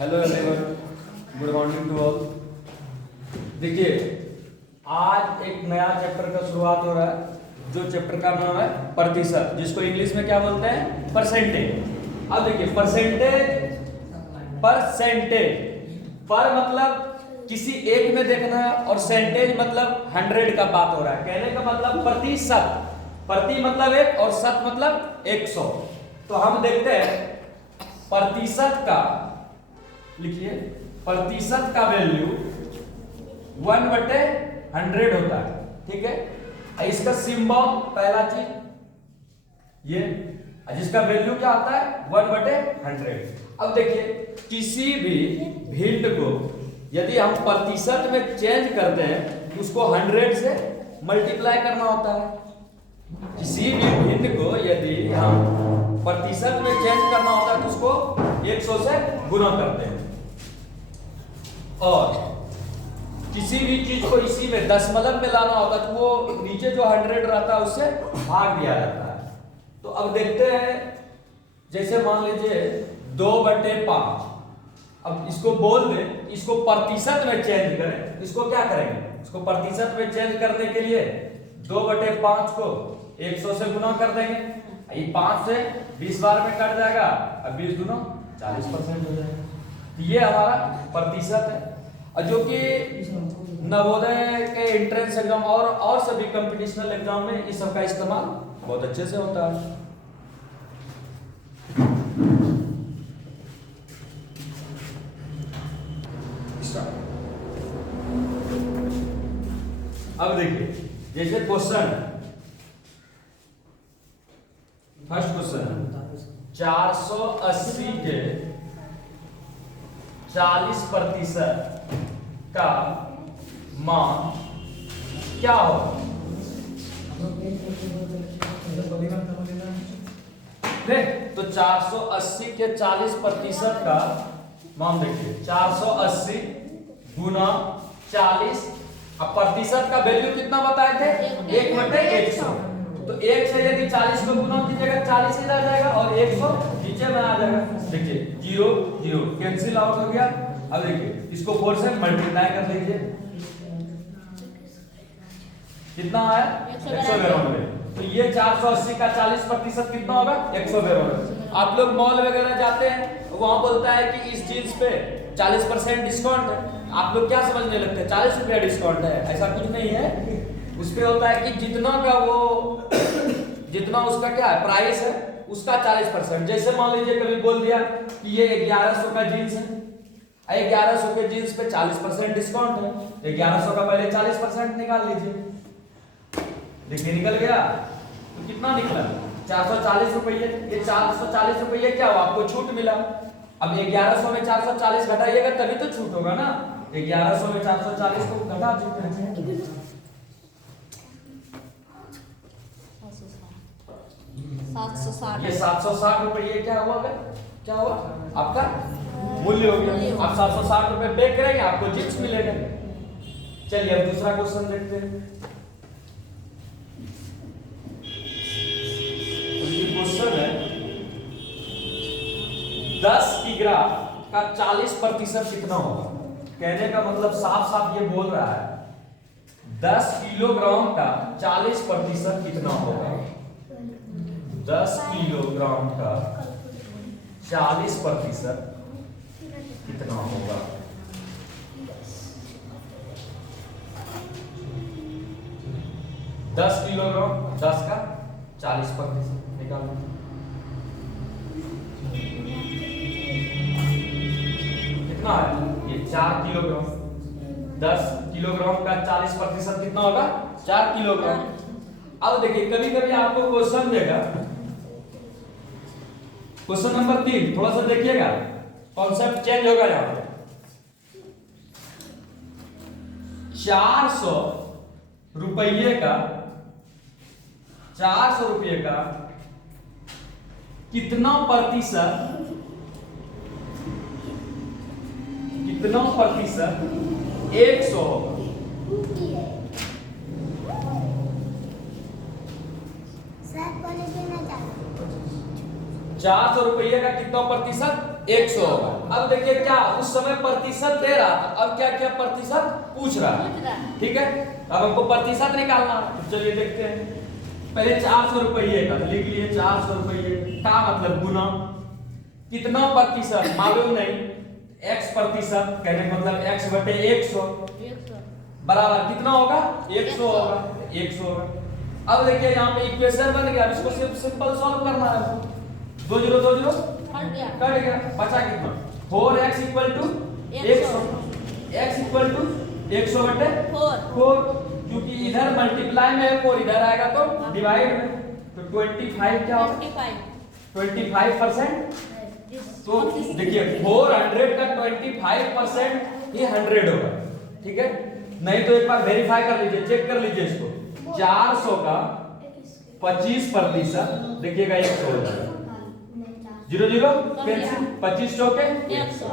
Hello everyone, good morning to all. देखिए, आज एक नया चैप्टर का शुरुआत हो रहा है जो चैप्टर का नाम है प्रतिशत, जिसको इंग्लिश में क्या बोलते हैं? परसेंटेज। अब देखिए, परसेंटेज पर मतलब किसी एक में देखना है और सेंटेज मतलब 100 का बात हो रहा है। कहने का मतलब प्रतिशत, प्रति मतलब एक और शत मतलब 100। तो हम देखते हैं प्रतिशत का, लिखिए, प्रतिशत का वैल्यू 1/100 होता है। ठीक है, इसका सिंबल पहला चीज ये, जिसका वैल्यू क्या होता है? 1/100। अब देखिए, किसी भी भिन्न को यदि हम प्रतिशत में चेंज करते हैं उसको 100 से मल्टीप्लाई करना होता है। किसी भी भिन्न को यदि हम प्रतिशत में चेंज करना होता है तो उसको 100 से गुना करते हैं। और किसी भी चीज को इसी में दशमलव में लाना होता है तो वो नीचे जो 100 रहता है उससे भाग दिया जाता है। तो अब देखते हैं, जैसे मान लीजिए 2/5। अब इसको बोल दें, इसको प्रतिशत में चेंज करें, इसको क्या करेंगे? इसको प्रतिशत में चेंज करने के लिए 2/5 को 100 से गुना कर देंगे। ये 5 से 20 बार में कट जाएगा, अब 20 गुना 40% हो जाएगा। ये हमारा प्रतिशत है, और जो कि नवोदय के एंट्रेंस एग्जाम और सभी कंपटीशनल एग्जाम में इस सब का इस्तेमाल बहुत अच्छे से होता है। अब देखिए, जैसे क्वेश्चन, फर्स्ट क्वेश्चन, 480 के 40% का मान क्या होगा? देख, तो 480 के 40% का मान देखिए, 480 गुना 40। अब प्रतिशत का वैल्यू कितना बताए थे? 1/100। तो 1 से यदि 40 को गुना कीजिएगा 40 ही आ जाएगा और 100 नीचे में आ जाएगा। देखिए 0 0 कैंसिल आउट हो गया। अब देखिए, इसको 4 से मल्टीप्लाई कर लीजिए, कितना आया? 192। तो ये 480 का 40% कितना होगा? 192। आप लोग मॉल वगैरह जाते हैं, वहां बोलता है कि इस जींस पे 40% डिस्काउंट है। आप लोग क्या समझने लगते हैं? 40 रुपया डिस्काउंट है? ऐसा कुछ नहीं है। उस पे होता है कि जितना का वो जितना उसका क्या है प्राइस है उसका 40%। जैसे मान लीजिए कभी बोल दिया कि ये 1100 का जींस है, 1100 के जींस पे 40% डिस्काउंट है, 1100 का पहले 40% निकाल लीजिए। देखिए निकल गया, तो कितना निकला? 440 रुपये। ये 440 रुपये क्या हुआ? आपको छूट मिला। अब 1100 में 440 घटाइएगा तभी तो छूट होगा ना। 1100 में 440 को घटा चुके हैं, 760। ये 760 रुपये क्या हुआ? क्या हुआ? आपका मूल्य हो गया। आप 760 रुपये पे करेंगे, आपको जींस मिलेगा। चलिए अब दूसरा क्वेश्चन देखते हैं। क्वेश्चन है 10 किग्रा का 40% कितना होगा? कहने का मतलब साफ साफ ये बोल रहा है 10 किलोग्राम का 40% कितना होगा? 10 किलोग्राम का 40% कितना होगा? दस किलोग्राम, 10 का 40% निकालो। कितना है? ये 4 किलोग्राम। 10 किलोग्राम का 40% कितना होगा? 4 किलोग्राम। अब देखिए, कभी कभी आपको क्वेश्चन देगा, क्वेश्चन नंबर 3, थोड़ा सा देखिएगा, कॉन्सेप्ट चेंज होगा यहां पे। 400 रुपये का 400 रुपये का कितना प्रतिशत 100 सर 400 रुपये का कितना प्रतिशत 100 होगा। अब देखिए क्या उस समय प्रतिशत दे रहा था, अब क्या क्या प्रतिशत पूछ रहा है, ठीक है। अब हमको प्रतिशत निकालना है, तो चलिए देखते हैं। पहले 400 रुपये का लिख लिए, 400 रुपये का मतलब गुना कितना प्रतिशत मालूम नहीं, x प्रतिशत कहने का मतलब x बटे 100 बराबर कितना होगा 100 होगा, 100 होगा। अब देखिए यहाँ पे इक्वेशन बन गया, इसको सिर्फ सिंपल सॉल्व करना है। 2 0 2 0 कट गया, बचा कितना 4x equal to 100, x equal to 100 बटे 4, क्योंकि इधर मल्टीप्लाई में है 4, इधर आएगा तो डिवाइड में, तो 25 क्या होगा 25%। तो देखिए 400 का 25% ये 100 होगा, ठीक है। नहीं तो एक बार वेरीफाई कर लीजिए, चेक कर लीजिए इसको। 400 का 25% देखिएगा 100 हो जाएगा, 0 0 कैंसिल, 25 चौके 100।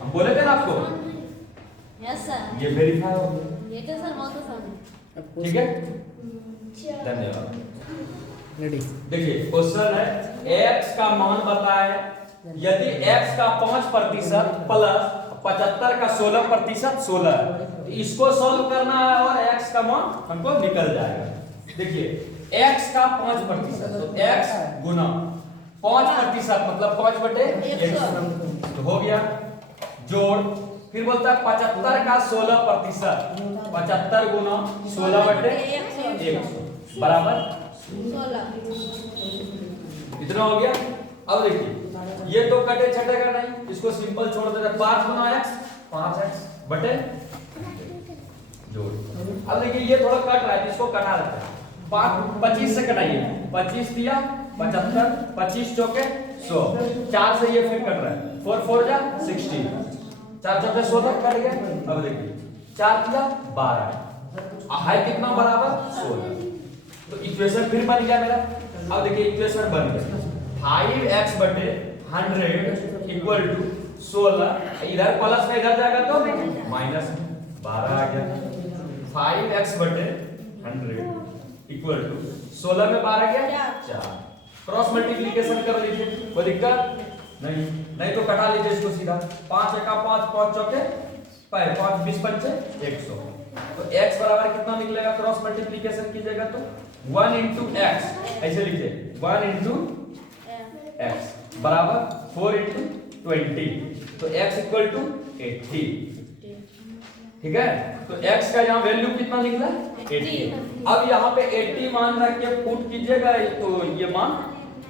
हम बोले थे ना आपको, यस सर, ये वेरीफाई हो गया, ये तो सर बहुत आसान है। ठीक है, धन्यवाद। रेडी। देखिए क्वेश्चन है x का मान बताए, यदि x का 5% प्लस 75 का 16% 16 है, तो इसको सॉल्व करना है और x का मान हमको निकल जाएगा। देखिए x का 5%, तो x गुना 5% मतलब 5 बटे 100 तो हो गया, जोड़ फिर बोलता है 75 का 16%, 75 गुना 16 बटे 100 बराबर 16 इतना हो गया। अब देखिए ये तो कटे छटेगा नहीं, इसको सिंपल छोड़ देना, 5 गुना x 5x बटे जोड़। अब देखिए ये थोड़ा कट रहा है, इसको कटा देते हैं, 25 से कटाइए, 25 दिया 75, 25 चौके 100, 4 से ये फिर कट रहा है, 4 4 जा 16, 4 चौके 16 कट गया। अब देखिए 4 दिया 12, है कितना बराबर 16, तो इक्वेशन फिर बन गया मेरा। अब देखिए इक्वेशन बन गया 5x बटे 100 इक्वल टू 16, इधर प्लस में इधर जाएगा तो माइनस 12 आ गया। 5x बटे 100 इक्वल टू 16 में 12 गया 4, क्रॉस मल्टीप्लिकेशन कर लीजिए, कोई दिक्कत नहीं, नहीं तो कटा लीजिए इसको सीधा, 5 एका 5 5 चौके 5 20 पंचे 100, तो x बराबर कितना निकलेगा, क्रॉस मल्टीप्लिकेशन कीजिएगा तो 1 into x, ऐसे लीजिए 1 into x बराबर 4 into 20, तो x इक्वल टू 80, ठीक है। तो x का यहाँ वैल्यू कितना निकला 80। अब यहाँ पे 80 मान रख के पुट कीजिएगा तो ये मान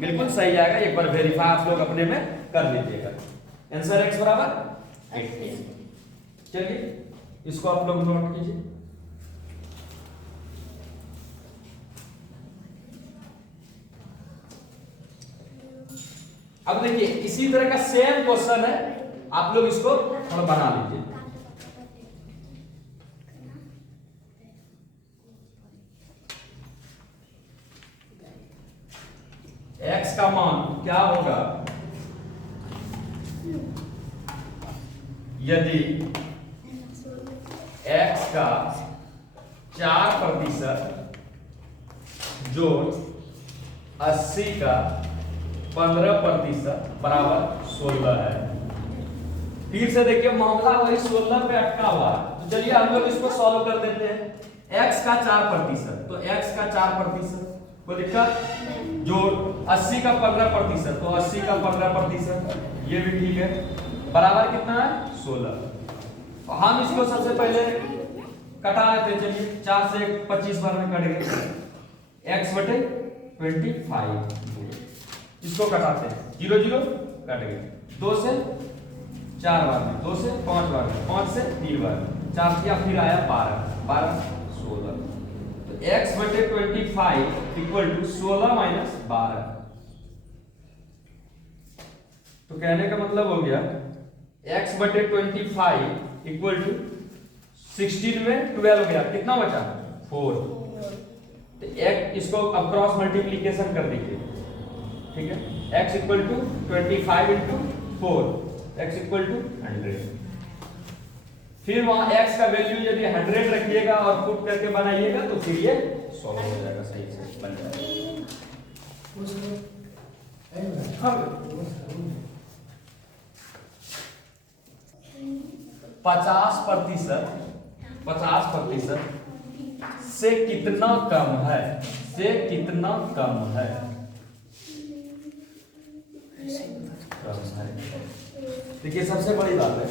बिल्कुल सही आएगा, एक बार वेरीफाई आप लोग अपने में कर लीजिएगा। आंसर x बराबर 80। चलिए इसको आप लोग नोट कीजिए। अब देखिए इसी तरह का सेम क्वेश्चन है, आप लोग इसको थोड़ा बना लीजिए। x का मान क्या होगा यदि x का 4% जोड़ 80 का 15% बराबर 16 है। फिर से देखिए मामला वही 16 पे अटका हुआ है, तो चलिए हम लोग इसको सॉल्व कर देते हैं। x का 4%, तो x का 4%, कोई दिक्कत, जोड़ 80 का 15%, तो 80 का 15%, ये भी ठीक है, बराबर कितना है 16। तो हम इसको सबसे पहले कटा लेते हैं, चलिए 4 से 25 बार में कट गए, x बटे 25, इसको कटाते हैं, 0 0 कट गए, 2 से 4 बार में, 2 से 5 बार में, 5 से 3 बार में, 4 किया फिर आया 12 12 16, तो x बटे 25 इक्वल टू 16 माइनस 12। तो कहने का मतलब हो गया x बटे 25 इक्वल टू 16 में 12 गया, कितना बचा 4, तो x इसको अब क्रॉस मल्टीप्लिकेशन कर दीजिए, ठीक है, x equal to 25 into 4, x equal to 100। फिर वहां x का वैल्यू यदि 100 रखिएगा और पुट करके बनाइएगा तो फिर ये सॉल्व हो जाएगा, सही से बन जाएगा। पचास प्रतिशत से कितना कम है, से कितना कम है, देखिए सबसे बड़ी बात है,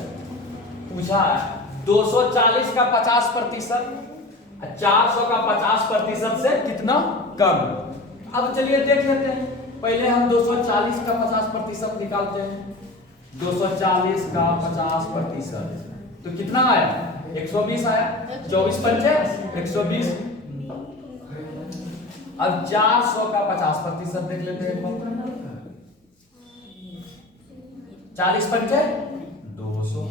पूछा है 240 का 50%, 400 का 50% से कितना कम। अब चलिए देख लेते हैं, पहले हम 240 का 50% निकालते हैं। 240 का 50% तो कितना आया, 120 आया, 24 पंचे 120। अब 400 का 50% देख लेते हैं, 40 पंचे 200।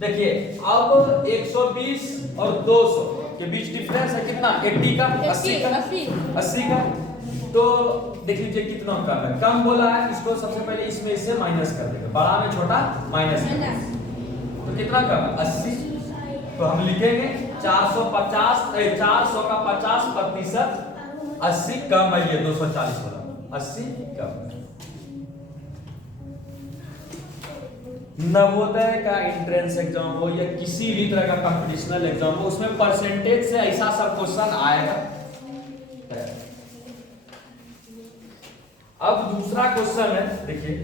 देखिए अब 120 और 200 के बीच डिफरेंस है कितना, 80 का 80 का। तो देख लीजिए कितना कम है, कम बोला है, इसको सबसे पहले इसमें इससे माइनस कर देंगे, बड़ा में छोटा माइनस कर देंगे। तो कितना कम है, 80। तो हम लिखेंगे 400 का 50%, 80 कम है, ये 240 वाला 80 कम। नवोदय का एंट्रेंस एग्जाम हो या किसी भी तरह का कंपटीशनल एग्जाम हो, उसमें परसेंटेज से ऐसा सब क्वेश्चन आएगा। अब दूसरा क्वेश्चन है, देखिए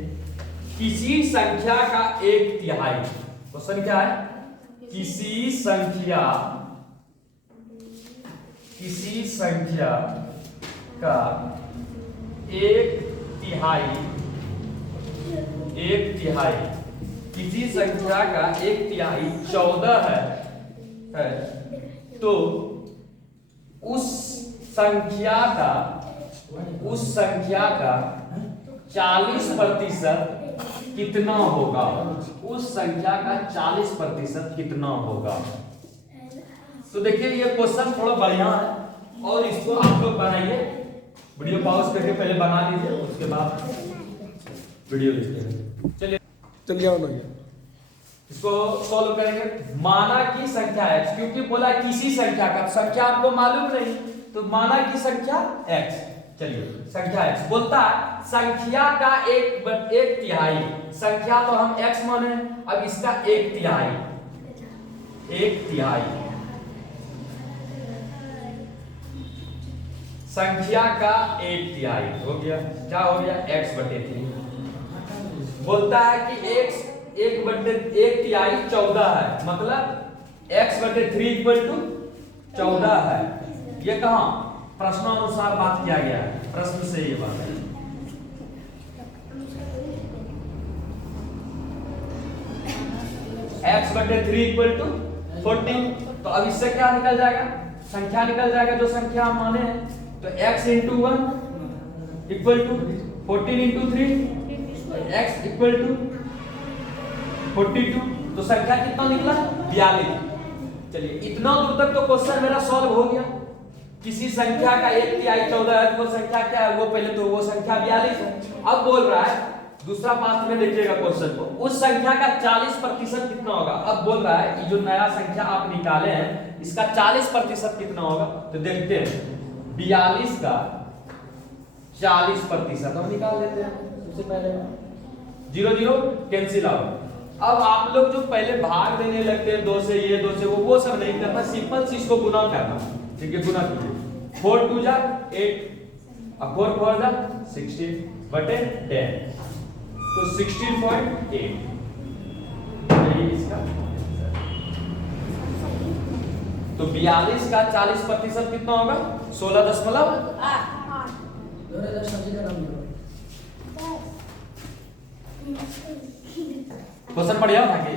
किसी संख्या का 1/3, क्वेश्चन क्या है, किसी संख्या का 1/3, किसी संख्या का 1/3 14 है, तो उस संख्या का 40% कितना होगा, उस संख्या का 40% कितना होगा। तो देखिए ये क्वेश्चन थोड़ा बढ़िया है, और इसको आप लोग बनाइए, वीडियो पॉज करके पहले बना लीजिए, उसके बाद वीडियो लिखिए। चलिए इसको सॉल्व करेंगे। माना की संख्या x, क्योंकि बोला किसी संख्या का, संख्या हमको मालूम नहीं, तो माना की संख्या x। चलिए संख्या x बोलता है संख्या का 1/3, संख्या तो हम x माने, अब इसका 1/3, संख्या का 1/3 हो गया, क्या हो गया, x/3। बोलता है कि x 1/1/3 14 है, मतलब x/3 = 14 है। ये कहां प्रश्नानुसार बात किया गया है, प्रश्न से ये बात है। x/3 = 14, तो अब इससे क्या निकल जाएगा, संख्या निकल जाएगा जो संख्या हम माने हैं। तो x × 1 = 14 × 3, x = 42, तो संख्या कितना निकला, 42। चलिए इतना दूर तक तो क्वेश्चन मेरा सॉल्व हो गया। किसी संख्या का 1/3 14 है, तो वो संख्या क्या है, वो पहले तो वो संख्या 42 है। अब बोल रहा है दूसरा पार्ट में देखिएगा क्वेश्चन को, उस संख्या का 40% कितना होगा। अब बोल रहा है ये जो नया संख्या आप निकाले हैं, इसका 40% कितना होगा। तो देखते हैं 42 का 40% हम निकाल लेते हैं। सबसे पहले 0 0 कैंसिल आउट। अब आप लोग जो पहले भाग देने लगते हैं 2 से ये 2 से वो सब नहीं करना, सिंपल सी इसको गुना करना। ठीक है, गुना कीजिए, 4 2 जा 8 और 4 4 जा 16/10, तो 16.8 यही इसका। तो 42 का 40% कितना होगा, 16.8। क्वेश्चन बढ़िया था कि